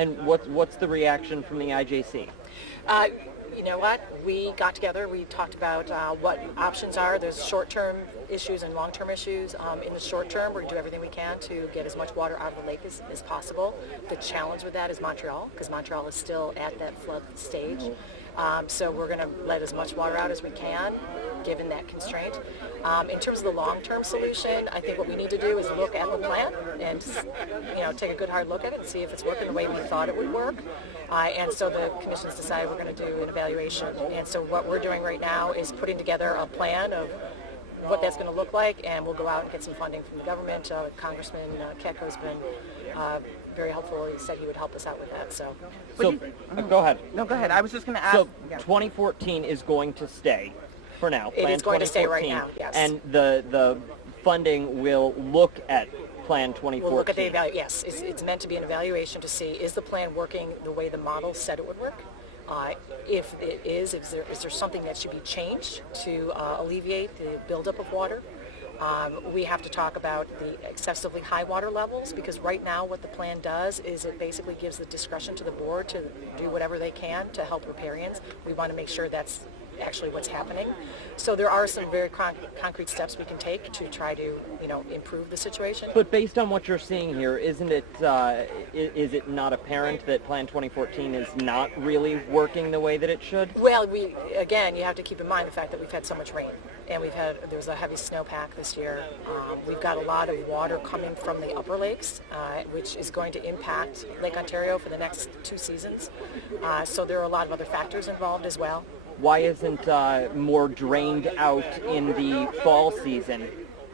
And what's the reaction from the IJC? You know what? We got together. We talked about what options are. There's short-term issues and long-term issues. In the short term, we're going to do everything we can to get as much water out of the lake as possible. The challenge with that is Montreal, because Montreal is still at that flood stage. So we're going to let as much water out as we can, given that constraint. In terms of the long-term solution, I think what we need to do is look at the plan and take a good hard look at it and see if it's working the way we thought it would work. And so the commission's decided we're going to do an evaluation. And so what we're doing right now is putting together a plan of what that's going to look like, and we'll go out and get some funding from the government. Congressman Kecko has been very helpful. He said he would help us out with that. So go ahead. No, go ahead. I was just going to ask. So 2014 is going to stay for now. It is going to stay right now, yes. And the funding will look at Plan 2014. We'll look at the evaluation. Yes, it's meant to be an evaluation to see, is the plan working the way the model said it would work? If it is there something that should be changed to alleviate the buildup of water? We have to talk about the excessively high water levels, because right now what the plan does is it basically gives the discretion to the board to do whatever they can to help riparians. We want to make sure that's actually what's happening. So there are some very concrete steps we can take to try to, improve the situation. But based on what you're seeing here, is it not apparent that Plan 2014 is not really working the way that it should? Well, you have to keep in mind the fact that we've had so much rain, and there's a heavy snowpack this year. We've got a lot of water coming from the upper lakes, which is going to impact Lake Ontario for the next 2 seasons. So there are a lot of other factors involved as well. Why isn't more drained out in the fall season,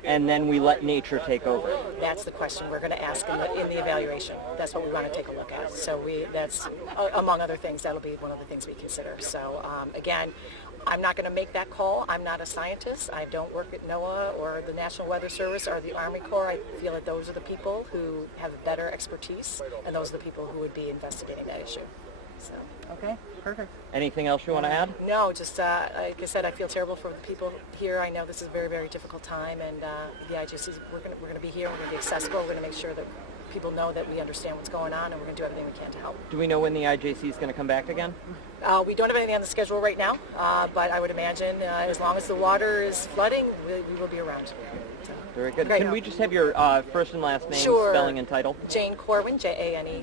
and then we let nature take over? That's the question we're going to ask in the evaluation. That's what we want to take a look at. So that's, among other things, that'll be one of the things we consider. So again, I'm not going to make that call. I'm not a scientist. I don't work at NOAA or the National Weather Service or the Army Corps. I feel that those are the people who have better expertise, and those are the people who would be investigating that issue. So. Okay, perfect. Anything else you want to add? No, just like I said, I feel terrible for the people here. I know this is a very, very difficult time, and the IJC, we're going to be here. We're going to be accessible. We're going to make sure that people know that we understand what's going on, and we're going to do everything we can to help. Do we know when the IJC is going to come back again? We don't have anything on the schedule right now, but I would imagine as long as the water is flooding, we will be around. So. Very good. Great. Can we just have your first and last name, Sure. spelling, and title? Jane Corwin, Jane.